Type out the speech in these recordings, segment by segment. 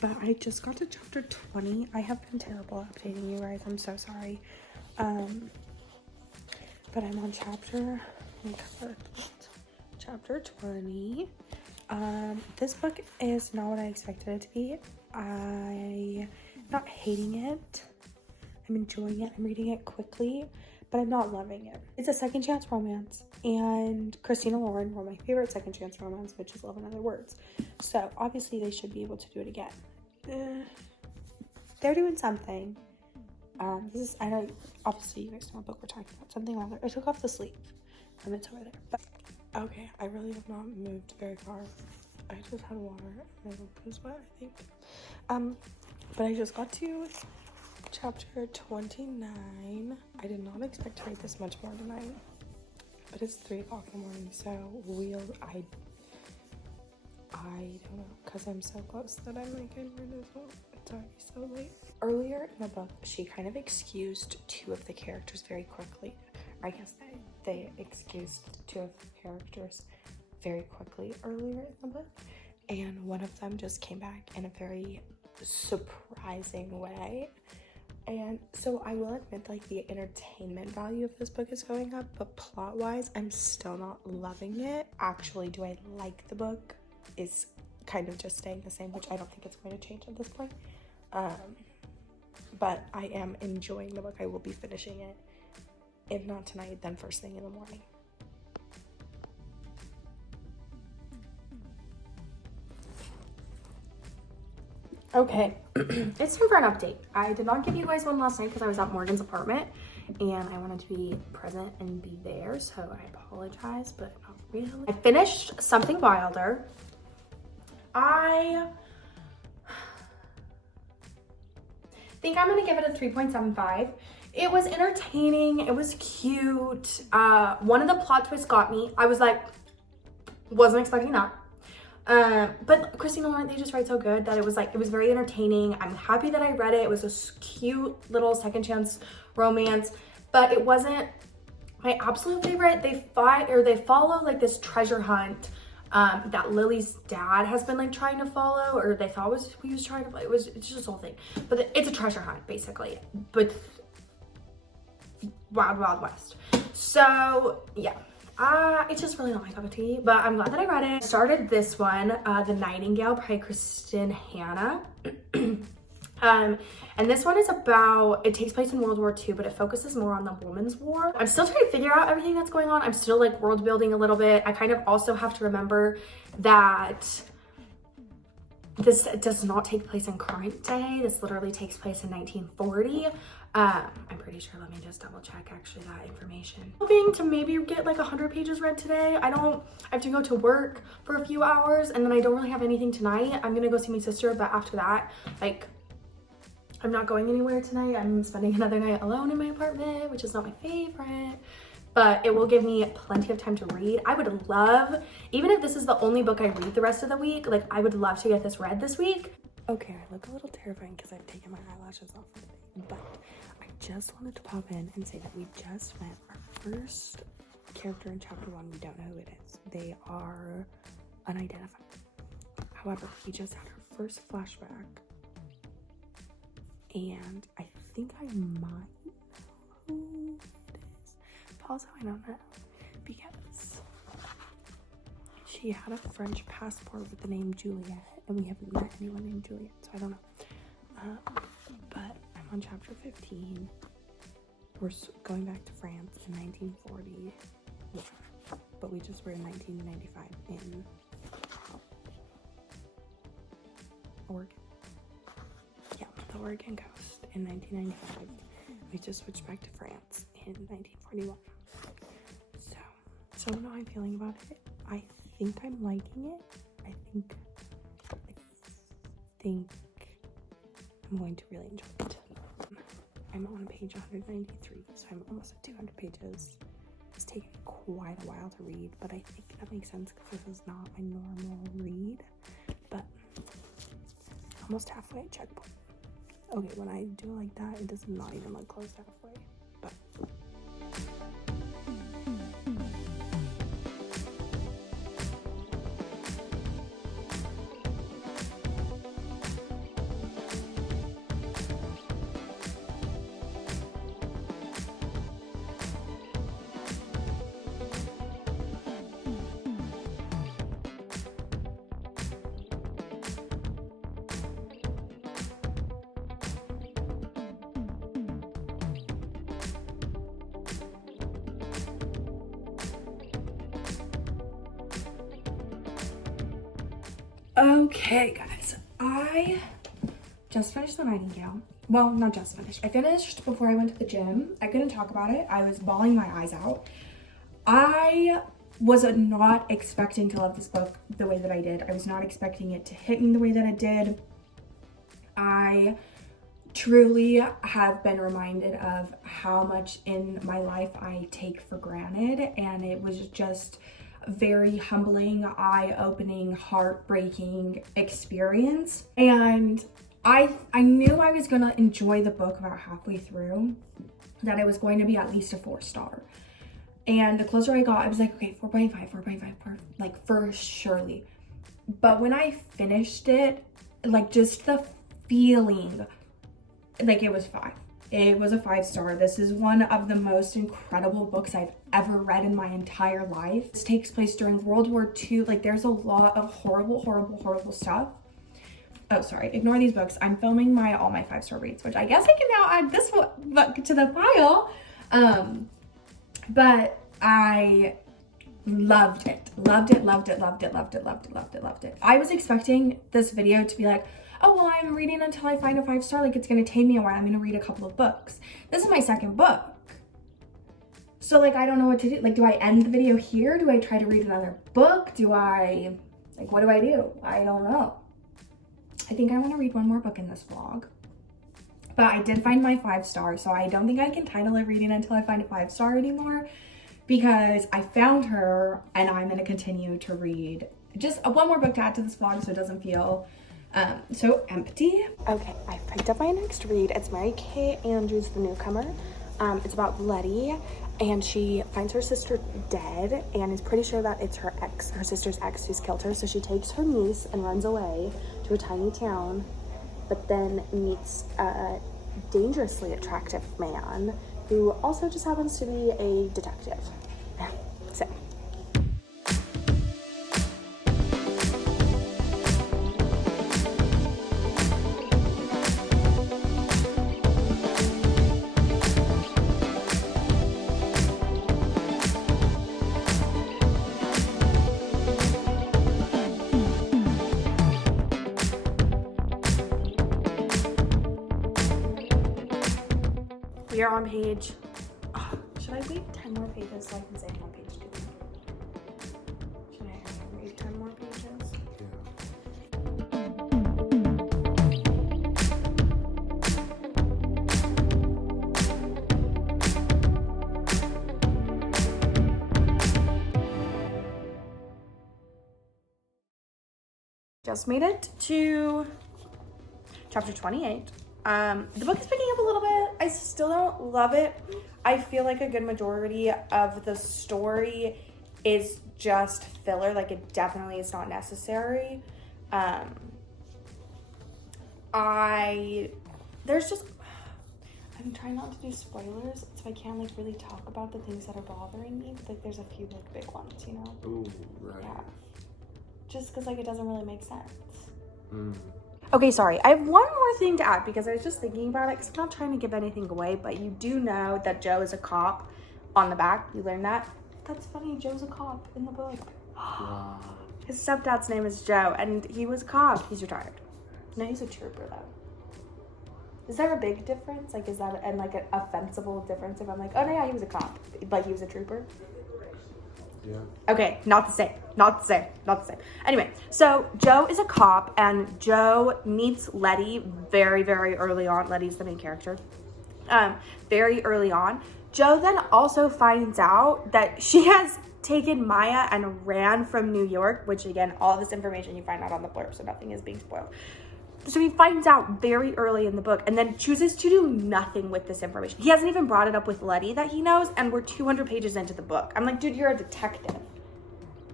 but I just got to chapter 20. I have been terrible at updating you guys. I'm so sorry. But I'm on chapter 20. This book is not what I expected it to be. I'm not hating it. I'm enjoying it. I'm reading it quickly, but I'm not loving it. It's a second chance romance, and Christina and Lauren were my favorite second chance romance, which is Love in Other Words. So obviously they should be able to do it again. They're doing something. This is, I know, obviously you guys know what book we're talking about. Something rather, I took off the sleeve. It's over there. But okay, I really have not moved very far. I just had water and my lip was wet, I think. But I just got to chapter 29. I did not expect to read this much more tonight. But it's 3 o'clock in the morning, so I don't know, because I'm so close that I'm like, it's already so late. Earlier in the book, she kind of excused 2 of the characters very quickly. I guess they excused 2 of the characters very quickly earlier in the book, and one of them just came back in a very surprising way. And so I will admit, like, the entertainment value of this book is going up, but plot-wise, I'm still not loving it. Actually, do I like the book? Is kind of just staying the same, which I don't think it's going to change at this point. But I am enjoying the book. I will be finishing it. If not tonight, then first thing in the morning. Okay, it's time for an update. I did not give you guys one last night because I was at Morgan's apartment and I wanted to be present and be there, so I apologize, but not really. I finished Something Wilder. I think I'm gonna give it a 3.75. It was entertaining, it was cute. One of the plot twists got me. I was like, wasn't expecting that. But Christina and Lauren, they just write so good that it was very entertaining. I'm happy that I read it. It was a cute little second chance romance, but it wasn't my absolute favorite. They follow like this treasure hunt that Lily's dad has been like trying to follow, or they thought he was trying to follow. It's just this whole thing, but it's a treasure hunt basically, but Wild West. So yeah. It's just really not my cup of tea, but I'm glad that I read it. I started this one, The Nightingale by Kristin Hannah. And this one is about, it takes place in World War II, but it focuses more on the Women's War. I'm still trying to figure out everything that's going on. I'm still like world building a little bit. I kind of also have to remember that this does not take place in current day. This literally takes place in 1940. I'm pretty sure, let me just double check actually that information. Hoping to maybe get like 100 pages read today. I have to go to work for a few hours and then I don't really have anything tonight. I'm gonna go see my sister, but after that, like, I'm not going anywhere tonight. I'm spending another night alone in my apartment, which is not my favorite, but it will give me plenty of time to read. I would love, even if this is the only book I read the rest of the week, like I would love to get this read this week. Okay, I look a little terrifying because I've taken my eyelashes off for the day, but I just wanted to pop in and say that we just met our first character in chapter 1. We don't know who it is. They are unidentified. However, we just had our first flashback, and I think I might know who it is, but also I don't know because she had a French passport with the name Juliet, and we haven't met anyone named Juliet, so I don't know. But I'm on chapter 15. We're going back to France in 1940, yeah, but we just were in 1995 in Oregon. Yeah, the Oregon coast in 1995. We just switched back to France in 1941. So I don't know how I'm feeling about it. I think I'm liking it. I think I'm going to really enjoy it. I'm on page 193, so I'm almost at 200 pages. It's taken quite a while to read, but I think that makes sense because this is not my normal read. But almost halfway at checkpoint. Okay, when I do it like that, it does not even look close to halfway. But Okay, guys, I just finished The Nightingale. Well, not just finished. I finished before I went to the gym. I couldn't talk about it. I was bawling my eyes out. I was not expecting to love this book the way that I did. I was not expecting it to hit me the way that it did. I truly have been reminded of how much in my life I take for granted, and it was just a very humbling, eye-opening, heartbreaking experience. And I knew I was gonna enjoy the book about halfway through, that it was going to be at least a 4-star. And the closer I got, I was like, okay, 4.5, like for surely. But when I finished it, like just the feeling, like it was 5. It was a 5-star. This is one of the most incredible books I've ever read in my entire life. This takes place during World War II. Like there's a lot of horrible stuff. Oh, sorry, ignore these books. I'm filming all my 5-star reads, which I guess I can now add this book to the pile. But I loved it. I was expecting this video to be like, oh, well, I'm reading until I find a 5-star. Like, it's gonna take me a while. I'm gonna read a couple of books. This is my second book. So, like, I don't know what to do. Like, do I end the video here? Do I try to read another book? What do I do? I don't know. I think I want to read one more book in this vlog. But I did find my 5-star, so I don't think I can title it Reading Until I Find a 5-star anymore, because I found her and I'm going to continue to read just one more book to add to this vlog so it doesn't feel so empty. Okay, I picked up my next read. It's Mary Kay Andrews' The Newcomer. It's about Letty, and she finds her sister dead and is pretty sure that it's her sister's ex who's killed her. So she takes her niece and runs away to a tiny town, but then meets a dangerously attractive man who also just happens to be a detective. So. We are on page, should I read 10 more pages so I can say on page 2? Should I read 10 more pages? Just made it to chapter 28. The book is picking up a little bit. I still don't love it. I feel like a good majority of the story is just filler. Like, it definitely is not necessary. I'm trying not to do spoilers, so I can't like really talk about the things that are bothering me. But like, there's a few like big ones, you know? Ooh, right. Yeah. Just because like it doesn't really make sense. Okay, sorry. I have one more thing to add because I was just thinking about it, because I'm not trying to give anything away, but you do know that Joe is a cop on the back. You learned that? That's funny. Joe's a cop in the book. Wow. His stepdad's name is Joe, and he was a cop. He's retired. No, he's a trooper, though. Is there a big difference? Like, is that an offensible difference if I'm like, oh, no, yeah, he was a cop, but he was a trooper? Yeah. Okay, not the same. Anyway, so Joe is a cop, and Joe meets Letty very, very early on. Letty's the main character. Very early on. Joe then also finds out that she has taken Maya and ran from New York, which again, all this information you find out on the blurb, so nothing is being spoiled. So he finds out very early in the book and then chooses to do nothing with this information. He hasn't even brought it up with Letty that he knows, and we're 200 pages into the book. I'm like, dude, you're a detective.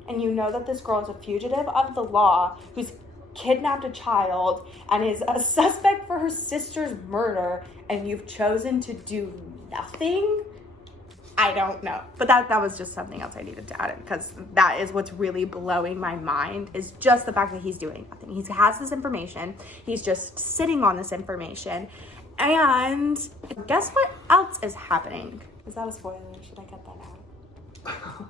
And you know that this girl is a fugitive of the law who's kidnapped a child and is a suspect for her sister's murder, and you've chosen to do nothing? I don't know. But that was just something else I needed to add in, because that is what's really blowing my mind, is just the fact that he's doing nothing. He has this information. He's just sitting on this information. And guess what else is happening? Is that a spoiler? Should I cut that out?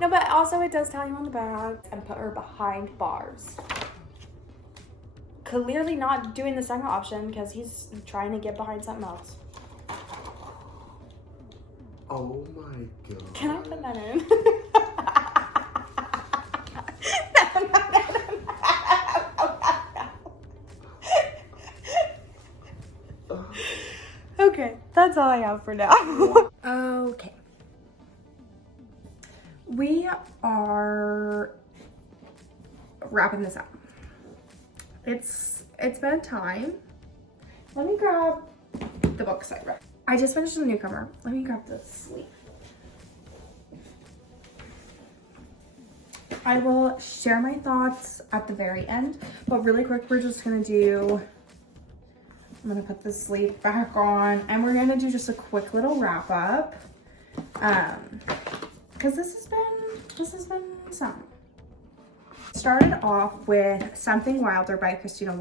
No, but also it does tell you on the back and put her behind bars. Clearly not doing the second option because he's trying to get behind something else. Oh my god. Can I put that in? No. Okay, that's all I have for now. Okay. We are wrapping this up. It's been a time. Let me grab the books I read. I just finished The Newcomer. Let me grab the sleeve. I will share my thoughts at the very end, but really quick, we're just gonna do, I'm gonna put the sleeve back on and we're gonna do just a quick little wrap up. Cause this has been some. Started off with Something Wilder by Christina.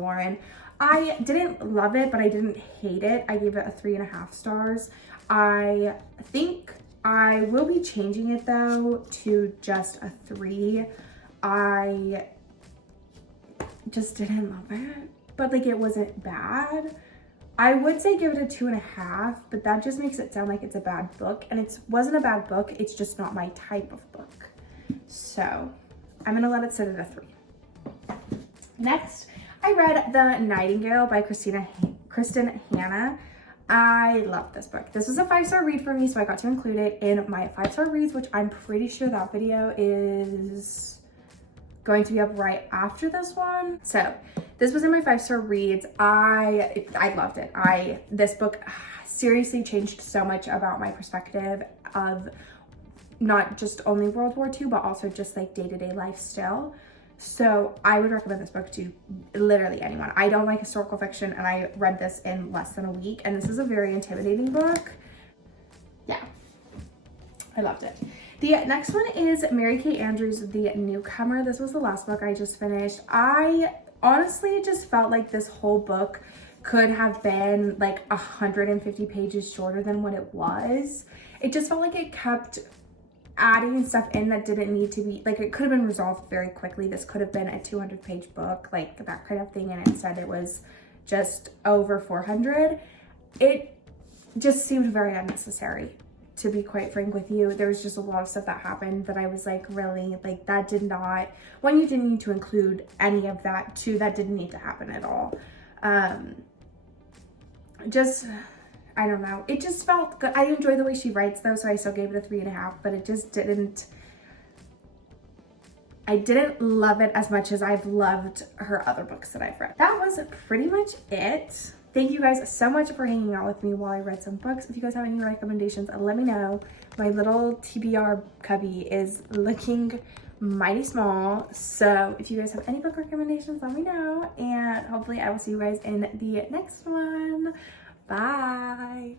I didn't love it, but I didn't hate it. I gave it a 3.5 stars. I think I will be changing it though to just a 3. I just didn't love it, but like it wasn't bad. I would say give it a 2.5, but that just makes it sound like it's a bad book, and it wasn't a bad book. It's just not my type of book. So I'm gonna let it sit at a 3. Next, I read The Nightingale by Kristin Hannah. I love this book. This was a 5-star read for me, so I got to include it in my 5-star reads, which I'm pretty sure that video is going to be up right after this one. So this was in my 5-star reads. I loved it. This book seriously changed so much about my perspective of not just only World War II, but also just like day-to-day life still. So I would recommend this book to literally anyone. I don't like historical fiction, and I read this in less than a week, and this is a very intimidating book. Yeah, I loved it. The next one is Mary Kay Andrews' The Newcomer. This was the last book I just finished. I honestly just felt like this whole book could have been like 150 pages shorter than what it was. It just felt like it kept adding stuff in that didn't need to be, like, it could have been resolved very quickly. This could have been a 200-page book, like that kind of thing, and instead it was just over 400. It just seemed very unnecessary, to be quite frank with you. There was just a lot of stuff that happened that I was like, really, like, that did not, one, you didn't need to include any of that. Two, that didn't need to happen at all. Just, I don't know. It just felt good. I enjoy the way she writes though, so I still gave it a 3.5, but it just didn't, I didn't love it as much as I've loved her other books that I've read. That was pretty much it. Thank you guys so much for hanging out with me while I read some books. If you guys have any recommendations, let me know. My little TBR cubby is looking mighty small, so if you guys have any book recommendations, let me know, and hopefully I will see you guys in the next one. Bye.